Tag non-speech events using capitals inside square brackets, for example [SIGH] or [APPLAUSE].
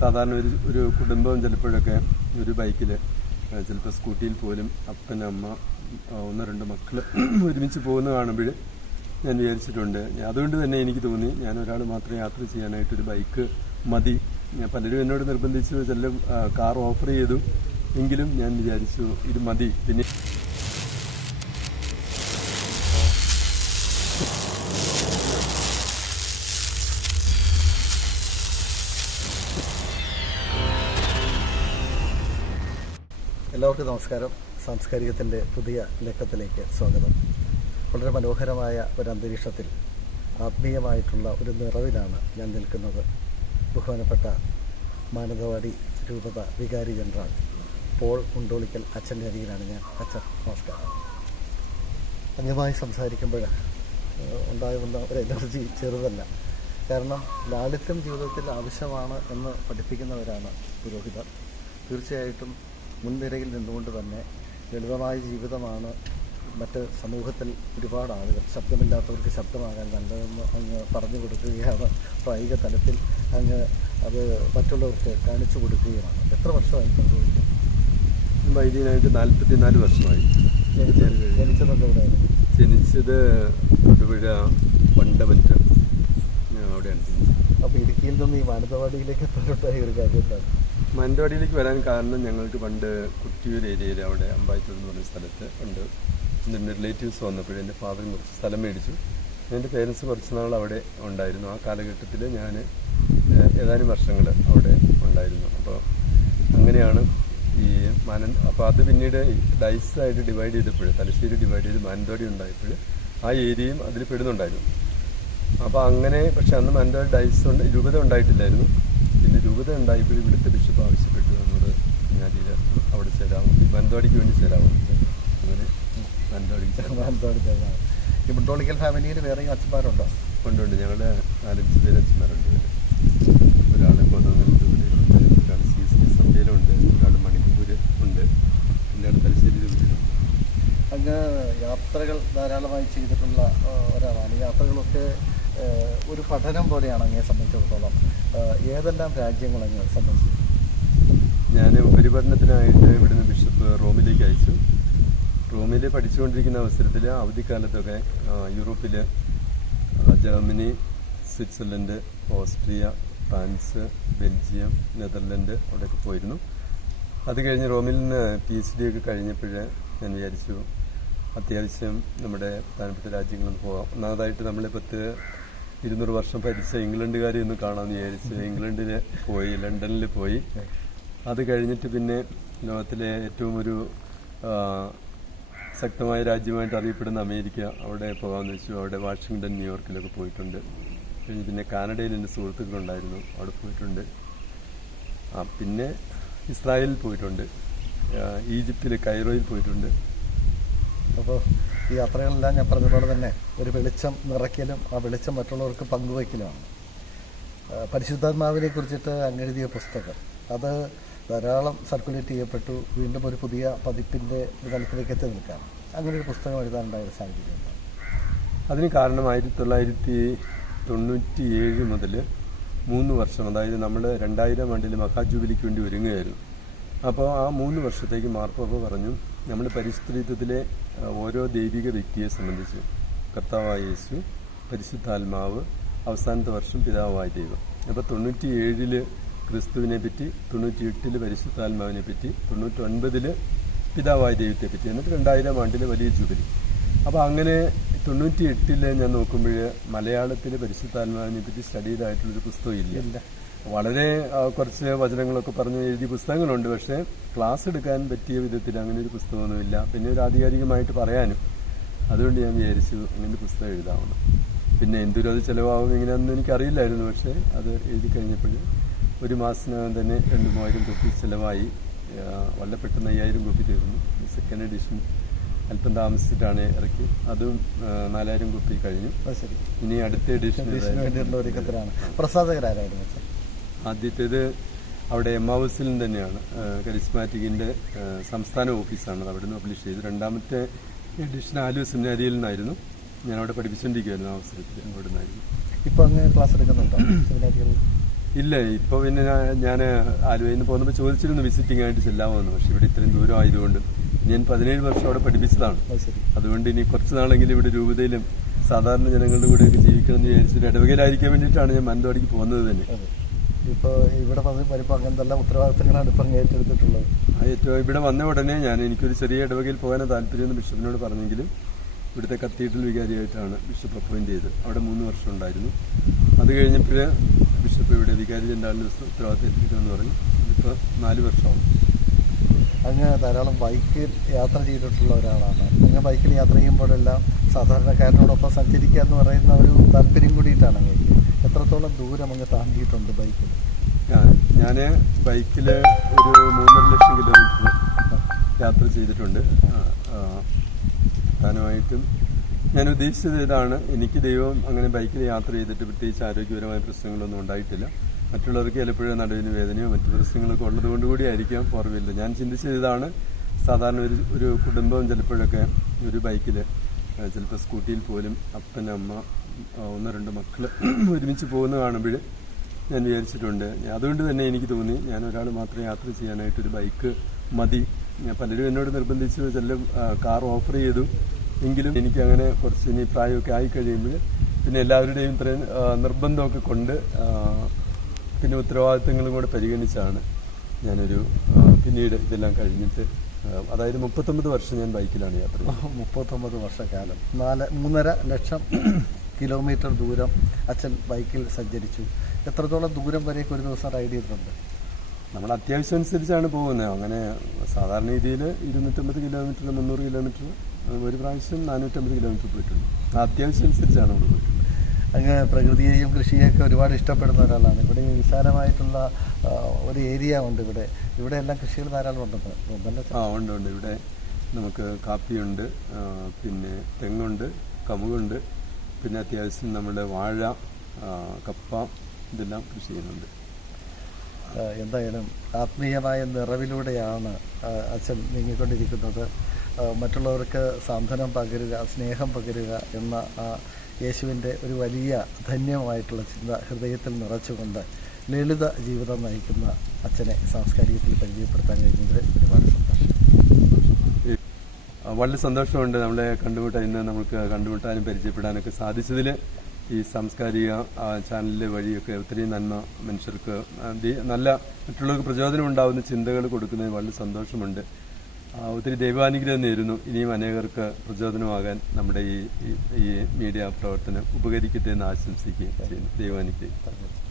സാധാരണ ഒരു ഒരു കുടുംബം ചിലപ്പോഴൊക്കെ ഒരു ബൈക്കിൽ ചിലപ്പോൾ സ്കൂട്ടിയിൽ പോലും അപ്പൻ അമ്മ ഒന്ന് രണ്ടോ മക്കൾ [CLEARS THROAT] ഒരുമിച്ച് പോകുന്ന കാണുമ്പോൾ ഞാൻ വിചാരിച്ചിട്ടുണ്ട്. അതുകൊണ്ട് തന്നെ എനിക്ക് തോന്നി ഞാൻ ഒരാൾ മാത്രം യാത്ര ചെയ്യാനായിട്ടൊരു ബൈക്ക് മതി. പലരും എന്നോട് നിർബന്ധിച്ചു ചില കാർ ഓഫർ ചെയ്തു. എങ്കിലും ഞാൻ വിചാരിച്ചു ഇത് മതി. പിന്നെ എല്ലാവർക്കും നമസ്കാരം. സാംസ്കാരികത്തിന്റെ പുതിയ ലക്കത്തിലേക്ക് സ്വാഗതം. വളരെ മനോഹരമായ ഒരു അന്തരീക്ഷത്തിൽ ആത്മീയമായിട്ടുള്ള ഒരു നിറവിലാണ് ഞാൻ നിൽക്കുന്നത്. ബഹുമാനപ്പെട്ട മാനന്തവാടി രൂപത വികാരി ജനറൽ പോൾ ഉണ്ടോളിക്കൽ അച്ഛന്റെ അരികിലാണ് ഞാൻ. അച്ഛൻ നമസ്കാരം. അങ്ങുമായി സംസാരിക്കുമ്പോൾ ഉണ്ടാകുന്ന ഒരു എനർജി ചെറുതല്ല. കാരണം ലാളിത്യം ജീവിതത്തിൽ ആവശ്യമാണ് എന്ന് പഠിപ്പിക്കുന്നവരാണ് പുരോഹിതർ. തീർച്ചയായിട്ടും മുൻനിരയിൽ നിന്നുകൊണ്ട് തന്നെ ലളിതമായ ജീവിതമാണ് മറ്റ് സമൂഹത്തിൽ ഒരുപാട് ആളുകൾ ശബ്ദമില്ലാത്തവർക്ക് ശബ്ദമാകാൻ നല്ലതെന്ന് അങ്ങ് പറഞ്ഞു കൊടുക്കുകയാണ്. പ്രായോഗിക തലത്തിൽ അങ്ങ് അത് മറ്റുള്ളവർക്ക് കാണിച്ചു കൊടുക്കുകയാണ് എത്ര വർഷമായി പങ്കുവയ്ക്കും വൈദ്യനായിട്ട് നാൽപ്പത്തിനാല് വർഷമായി. എവിടെയായിരുന്നു ജനിച്ചത് തൊടുപുഴ വണ്ടമറ്റ. ഞാൻ അവിടെയാണ് അപ്പോൾ ഇടുക്കിയിൽ നിന്ന് ഈ മാനന്തവാടിയിലേക്ക് എത്താനുണ്ടായ ഒരു കാര്യം എന്താണ്? മാനന്തവാടിയിലേക്ക് വരാൻ കാരണം ഞങ്ങൾക്ക് പണ്ട് കുട്ടിയൂർ ഏരിയയിൽ അവിടെ അമ്പായത്തൂർ എന്ന് പറഞ്ഞ സ്ഥലത്ത് ഉണ്ട്. എന്റെ റിലേറ്റീവ്സ് വന്നപ്പോഴും എന്റെ ഫാദർ കുറച്ച് സ്ഥലം മേടിച്ചു. എന്റെ പേരൻസ് കുറച്ച് നാൾ അവിടെ ഉണ്ടായിരുന്നു. ആ കാലഘട്ടത്തിൽ ഞാൻ ഏതാനും വർഷങ്ങൾ അവിടെ ഉണ്ടായിരുന്നു. അപ്പോൾ അങ്ങനെയാണ് ഈ മാനൻ അപ്പോൾ അത് പിന്നീട് ഡൈസ് ആയിട്ട് ഡിവൈഡ് ചെയ്തപ്പോൾ തലശ്ശേരി ഡിവൈഡ് ചെയ്ത് മാനന്തവാടി ഉണ്ടായപ്പോൾ ആ ഏരിയയും അതിൽ പെടുന്നുണ്ടായിരുന്നു. അപ്പോൾ അങ്ങനെ പക്ഷെ അന്ന് മാനന്തവാടി ഡൈസ് ഉണ്ട് രൂപത ഉണ്ടായിട്ടില്ലായിരുന്നു. പിന്നെ രൂപത ഉണ്ടായപ്പോൾ ഇവിടുത്തെ ബിഷപ്പ് ആവശ്യപ്പെട്ടു എന്നോട് ഞാൻ ഇതിൽ അവിടെ ചേരാമോ മാനന്തവാടിക്ക് വേണ്ടി ചേരാമോ അങ്ങനെ മാനന്തവാടിക്ക് ചേരാം. മാനന്തവാടി ചേരാം. ഈ ഫാമിലിയിൽ വേറെ അച്ഛന്മാരുണ്ടോ? കൊണ്ടുണ്ട് ഞങ്ങളുടെ നാലഞ്ച് പേര് അച്ഛന്മാരുണ്ട്. ഒരാൾ കൊതങ്ങലുണ്ട് ഒരാൾ സി എസ് പി സന്ധ്യയിലുണ്ട് ഒരാൾ മണിപ്പൂർ ഉണ്ട്. പിന്നെ തലശ്ശേരി രൂപതയിലുണ്ട് അങ്ങ് യാത്രകൾ ധാരാളമായി ചെയ്തിട്ടുള്ള ഒരാളാണ്. യാത്രകളൊക്കെ ഒരു പഠനം പോലെയാണ് അങ്ങയെ സംബന്ധിച്ചിടത്തോളം. ഏതെല്ലാം രാജ്യങ്ങൾ അങ്ങ് സന്ദർശിച്ചു ഞാൻ ഉപരിപഠനത്തിനായിട്ട് ഇവിടുന്ന് ബിഷപ്പ് റോമിലേക്ക് അയച്ചു. റോമിൽ പഠിച്ചുകൊണ്ടിരിക്കുന്ന അവസരത്തിൽ അവധിക്കാലത്തൊക്കെ യൂറോപ്പിൽ Germany Switzerland Austria France Belgium Netherland അവിടെയൊക്കെ പോയിരുന്നു. അത് കഴിഞ്ഞ് റോമിൽ നിന്ന് പി എച്ച് ഡി ഒക്കെ കഴിഞ്ഞപ്പോഴേ ഞാൻ വിചാരിച്ചു അത്യാവശ്യം നമ്മുടെ പ്രധാനപ്പെട്ട രാജ്യങ്ങളിൽ പോകാം ഒന്നാമതായിട്ട് നമ്മൾ പത്ത് ഇരുന്നൂറ് വർഷം ഭരിച്ച ഇംഗ്ലണ്ടുകാരെ ഒന്ന് കാണാമെന്ന് വിചാരിച്ചു ഇംഗ്ലണ്ടിൽ പോയി ലണ്ടനിൽ പോയി. അത് കഴിഞ്ഞിട്ട് പിന്നെ ലോകത്തിലെ ഏറ്റവും ഒരു ശക്തമായ രാജ്യമായിട്ട് അറിയപ്പെടുന്ന അമേരിക്ക അവിടെ പോകാമെന്ന് വെച്ചു. അവിടെ വാഷിങ്ടൺ ന്യൂയോർക്കിലൊക്കെ പോയിട്ടുണ്ട്. കഴിഞ്ഞ് പിന്നെ കാനഡയിൽ എന്റെ സുഹൃത്തുക്കളുണ്ടായിരുന്നു അവിടെ പോയിട്ടുണ്ട്. ആ പിന്നെ ഇസ്രായേലിൽ പോയിട്ടുണ്ട്. ഈജിപ്തിൽ കൈറോയിൽ പോയിട്ടുണ്ട്. അപ്പോൾ ഈ യാത്രകളെല്ലാം ഞാൻ പറഞ്ഞതുപോലെ തന്നെ ഒരു വെളിച്ചം നിറയ്ക്കലും ആ വെളിച്ചം മറ്റുള്ളവർക്ക് പങ്കുവയ്ക്കലുമാണ്. പരിശുദ്ധാത്മാവിനെ കുറിച്ചിട്ട് അങ്ങെഴുതിയ പുസ്തകം. അത് ധാരാളം സർക്കുലേറ്റ് ചെയ്യപ്പെട്ടു. വീണ്ടും ഒരു പുതിയ പതിപ്പിന്റെ ഒരു തലത്തിലേക്ക് എത്തി നിൽക്കുകയാണ്. അങ്ങനെ ഒരു പുസ്തകം എഴുതാനുണ്ടായ ഒരു അതിന് കാരണം ആയിരത്തി തൊള്ളായിരത്തി തൊണ്ണൂറ്റി ഏഴ് മുതൽ മൂന്ന് വർഷം അതായത് നമ്മൾ രണ്ടായിരം ആണ്ടിൽ മഹാജൂബിലിക്ക് വേണ്ടി ഒരുങ്ങുകയായിരുന്നു. അപ്പോൾ ആ മൂന്ന് വർഷത്തേക്ക് മാർപ്പാപ്പ പറഞ്ഞു നമ്മൾ പരിസ്ഥിതിത്വത്തിലെ ഓരോ ദൈവിക വ്യക്തിയെ സംബന്ധിച്ച് കർത്താവായ യേശു പരിശുദ്ധാത്മാവ് അവസാനത്തെ വർഷം പിതാവായ ദൈവം. അപ്പോൾ തൊണ്ണൂറ്റി ഏഴിൽ ക്രിസ്തുവിനെ പറ്റി തൊണ്ണൂറ്റി എട്ടിൽ പരിശുദ്ധാത്മാവിനെ പറ്റി തൊണ്ണൂറ്റി ഒൻപതിൽ പിതാവായ ദൈവത്തെ പറ്റി എന്നിട്ട് രണ്ടായിരം ആണ്ടിലെ വലിയ ജൂബിലി. അപ്പോൾ അങ്ങനെ തൊണ്ണൂറ്റി എട്ടിൽ ഞാൻ നോക്കുമ്പോൾ മലയാളത്തിൽ പരിശുദ്ധാത്മാവിനെ പറ്റി സ്റ്റഡി ചെയ്തായിട്ടുള്ളൊരു പുസ്തകം ഇല്ല. വളരെ കുറച്ച് വചനങ്ങളൊക്കെ പറഞ്ഞ് എഴുതിയ പുസ്തകങ്ങളുണ്ട്. പക്ഷേ ക്ലാസ് എടുക്കാൻ പറ്റിയ വിധത്തിൽ അങ്ങനെ ഒരു പുസ്തകമൊന്നുമില്ല. പിന്നെ ഒരു ആധികാരികമായിട്ട് പറയാനും. അതുകൊണ്ട് ഞാൻ വിചാരിച്ചു അങ്ങനെ ഒരു പുസ്തകം എഴുതാവുന്നു. പിന്നെ എന്തൊരു അത് ചിലവാകും എങ്ങനെയാണെന്ന് എനിക്കറിയില്ലായിരുന്നു. പക്ഷേ അത് എഴുതി കഴിഞ്ഞപ്പോൾ ഒരു മാസത്തിനകം തന്നെ രണ്ട് മൂവായിരം കോപ്പി ചിലവായി. വല്ല വളരെ പെട്ടെന്ന് അയ്യായിരം കോപ്പി തീർന്നു. സെക്കൻഡ് എഡിഷൻ അല്പം താമസിച്ചിട്ടാണ് ഇറക്കി. അതും നാലായിരം കോപ്പി കഴിഞ്ഞു. ഇനി അടുത്ത എഡിഷൻ ഇംഗ്ലീഷിന് ആദ്യത്തേത് അവിടെ എം ഹൗസിൽ നിന്ന് തന്നെയാണ് കരിസ്മാറ്റിക്കിന്റെ സംസ്ഥാന ഓഫീസാണ് അത് അവിടെ നിന്ന് പബ്ലിഷ് ചെയ്തു. രണ്ടാമത്തെ എഡിഷൻ ആലു സെമിനാരിയിൽ നിന്നായിരുന്നു. ഞാൻ അവിടെ പഠിപ്പിച്ചുകൊണ്ടിരിക്കുകയായിരുന്നു ആ അവസരത്തിൽ അവിടെ നിന്നായിരുന്നു ഇപ്പോൾ അങ്ങ് ക്ലാസ് എടുക്കുന്നുണ്ടോ ഇല്ല ഇപ്പോൾ പിന്നെ ഞാൻ ആലുവയിൽ നിന്ന് പോകുന്നപ്പോൾ ചോദിച്ചിരുന്നു വിസിറ്റിംഗ് ആയിട്ട് ചെല്ലാമെന്ന്. പക്ഷേ ഇവിടെ ഇത്രയും ദൂരം ആയതുകൊണ്ട് ഞാൻ പതിനേഴ് വർഷം അവിടെ പഠിപ്പിച്ചതാണ്. അതുകൊണ്ട് ഇനി കുറച്ച് നാളെങ്കിലും ഇവിടെ രൂപതയിലും സാധാരണ ജനങ്ങളുടെ കൂടെയൊക്കെ ജീവിക്കണം എന്ന് വിചാരിച്ചൊരു ഇടവകയിലായിരിക്കാൻ വേണ്ടിയിട്ടാണ് ഞാൻ മാനന്തവാടിക്ക് പോകുന്നത് തന്നെ. ഇപ്പോൾ ഇവിടെ വന്ന് വരുമ്പോൾ അങ്ങനത്തെ എല്ലാ ഉത്തരവാദിത്തങ്ങളാണ് ഇപ്പം ഏറ്റെടുത്തിട്ടുള്ളത്. ഏറ്റവും ഇവിടെ വന്ന ഉടനെ ഞാൻ എനിക്കൊരു ചെറിയ ഇടവകയിൽ പോകാൻ താല്പര്യമെന്ന് ബിഷപ്പിനോട് പറഞ്ഞെങ്കിലും ഇവിടുത്തെ കത്തീഡ്രൽ വികാരിയായിട്ടാണ് ബിഷപ്പ് അപ്പോയിന്റ് ചെയ്തത്. അവിടെ മൂന്ന് വർഷം ഉണ്ടായിരുന്നു. അത് കഴിഞ്ഞപ്പോൾ ബിഷപ്പ് ഇവിടെ വികാരി ജനറാലിന് ഉത്തരവാദിത്തം ഏറ്റെടുക്കണമെന്ന് പറഞ്ഞു. അതിപ്പോൾ നാല് വർഷമാവും. അങ്ങ് ധാരാളം ബൈക്കിൽ യാത്ര ചെയ്തിട്ടുള്ള ഒരാളാണ്. അങ്ങ് ബൈക്കിൽ യാത്ര ചെയ്യുമ്പോഴെല്ലാം സാധാരണക്കാരനോടൊപ്പം സഞ്ചരിക്കുക എന്ന് പറയുന്ന ഒരു താല്പര്യം കൂടിയിട്ടാണ് അങ്ങേക്ക് എത്രത്തോളം ദൂരം അങ്ങ് താണ്ടിയിട്ടുണ്ട് ബൈക്കിൽ? ഞാൻ ബൈക്കിൽ ഒരു മൂന്നര ലക്ഷം കിലോമീറ്റർ യാത്ര ചെയ്തിട്ടുണ്ട്. പ്രധാനമായിട്ടും ഞാൻ ഉദ്ദേശിച്ചത് ഇതാണ്. എനിക്ക് ദൈവം അങ്ങനെ ബൈക്കിൽ യാത്ര ചെയ്തിട്ട് പ്രത്യേകിച്ച് ആരോഗ്യപരമായ പ്രശ്നങ്ങളൊന്നും ഉണ്ടായിട്ടില്ല. മറ്റുള്ളവർക്ക് ചിലപ്പോഴും നടുവിന് വേദനയോ മറ്റു പ്രശ്നങ്ങളൊക്കെ ഉള്ളത് കൊണ്ട് കൂടിയായിരിക്കാം ഫോർ പുറവില്ല ഞാൻ ചിന്തിച്ചത് ഇതാണ്. സാധാരണ ഒരു ഒരു കുടുംബം ചിലപ്പോഴൊക്കെ ഒരു ബൈക്കിൽ ചിലപ്പോൾ സ്കൂട്ടിയിൽ പോലും അപ്പൻ അമ്മ ഒന്ന് രണ്ട് മക്കൾ [CLEARS THROAT] ഒരുമിച്ച് പോകുന്ന കാണുമ്പോൾ ഞാൻ വിചാരിച്ചിട്ടുണ്ട്. അതുകൊണ്ട് തന്നെ എനിക്ക് തോന്നി ഞാൻ ഒരാൾ മാത്രം യാത്ര ചെയ്യാനായിട്ട് ഒരു ബൈക്ക് മതി. പലരും എന്നോട് നിർബന്ധിച്ച് ചില കാർ ഓഫർ ചെയ്തു. എങ്കിലും എനിക്ക് അങ്ങനെ കുറച്ച് ഇനി പ്രായമൊക്കെ ആയി കഴിയുമ്പോൾ പിന്നെ എല്ലാവരുടെയും ഇത്രയും നിർബന്ധമൊക്കെ കൊണ്ട് പിന്നെ ഉത്തരവാദിത്തങ്ങളും കൂടെ പരിഗണിച്ചാണ് ഞാനൊരു പിന്നീട് ഇതെല്ലാം കഴിഞ്ഞിട്ട് അതായത് മുപ്പത്തൊമ്പത് വർഷം ഞാൻ ബൈക്കിലാണ് യാത്ര മുപ്പത്തൊമ്പത് വർഷക്കാലം. നാല് മൂന്നര ലക്ഷം കിലോമീറ്റർ ദൂരം അച്ഛൻ ബൈക്കിൽ സഞ്ചരിച്ചു. എത്രത്തോളം ദൂരം വരെയൊക്കെ ഒരു ദിവസം റൈഡ് ചെയ്തിട്ടുണ്ട്? നമ്മൾ അത്യാവശ്യം അനുസരിച്ചാണ് പോകുന്നത്. അങ്ങനെ സാധാരണ രീതിയിൽ ഇരുന്നൂറ്റമ്പത് കിലോമീറ്റർ മുന്നൂറ് കിലോമീറ്റർ ഒരു പ്രാവശ്യം നാനൂറ്റമ്പത് കിലോമീറ്റർ പോയിട്ടുണ്ട്. അത്യാവശ്യം അനുസരിച്ചാണ് നമ്മൾ പോയിട്ടുള്ളത്. അങ്ങ് പ്രകൃതിയെയും കൃഷിയെയൊക്കെ ഒരുപാട് ഇഷ്ടപ്പെടുന്ന ഒരാളാണ്. ഇവിടെ വിശാലമായിട്ടുള്ള ഒരു ഏരിയ ഉണ്ട് ഇവിടെ. ഇവിടെ എല്ലാം കൃഷികൾ ധാരാളം ഉണ്ടെന്ന് ആ ഉണ്ട് ഉണ്ട്. ഇവിടെ നമുക്ക് കാപ്പിയുണ്ട് പിന്നെ തെങ്ങുണ്ട് കമുകുണ്ട് പിന്നെ അത്യാവശ്യം നമ്മുടെ വാഴ കപ്പ ഇതെല്ലാം കൃഷി ചെയ്യുന്നുണ്ട്. എന്തായാലും ആത്മീയമായ നിറവിലൂടെയാണ് അച്ഛൻ നീങ്ങിക്കൊണ്ടിരിക്കുന്നത്. മറ്റുള്ളവർക്ക് സാന്ത്വനം പകരുക സ്നേഹം പകരുക എന്ന യേശുവിന്റെ ഒരു വലിയ ധന്യമായിട്ടുള്ള ചിന്ത ഹൃദയത്തിൽ നിറച്ചുകൊണ്ട് ലളിത ജീവിതം നയിക്കുന്ന അച്ഛനെ സാംസ്കാരികത്തിൽ പരിചയപ്പെടുത്താൻ കഴിഞ്ഞതിൽ ഒരുപാട് സന്തോഷം ഈ, ആ, വളരെ സന്തോഷമുണ്ട് നമ്മളെ കണ്ടുമുട്ടാൻ ഇന്ന് നമുക്ക് കണ്ടുമുട്ടാനും പരിചയപ്പെടാനൊക്കെ സാധിച്ചതിൽ ഈ സാംസ്കാരിക ചാനലിലെ വഴിയൊക്കെ ഒത്തിരി നന്മ മനുഷ്യർക്ക് നല്ല മറ്റുള്ളവർക്ക് പ്രചോദനം ഉണ്ടാകുന്ന ചിന്തകൾ കൊടുക്കുന്നതിന് വളരെ സന്തോഷമുണ്ട്. ഒത്തിരി ദൈവാനുഗ്രഹം നേരുന്നു. ഇനിയും അനേകർക്ക് പ്രചോദനമാകാൻ നമ്മുടെ ഈ- ഈ മീഡിയ പ്രവർത്തനം ഉപകരിക്കട്ടെ എന്ന് ആശംസിക്കുകയും ചെയ്യുന്നു. ദൈവാനുഗ്രഹം.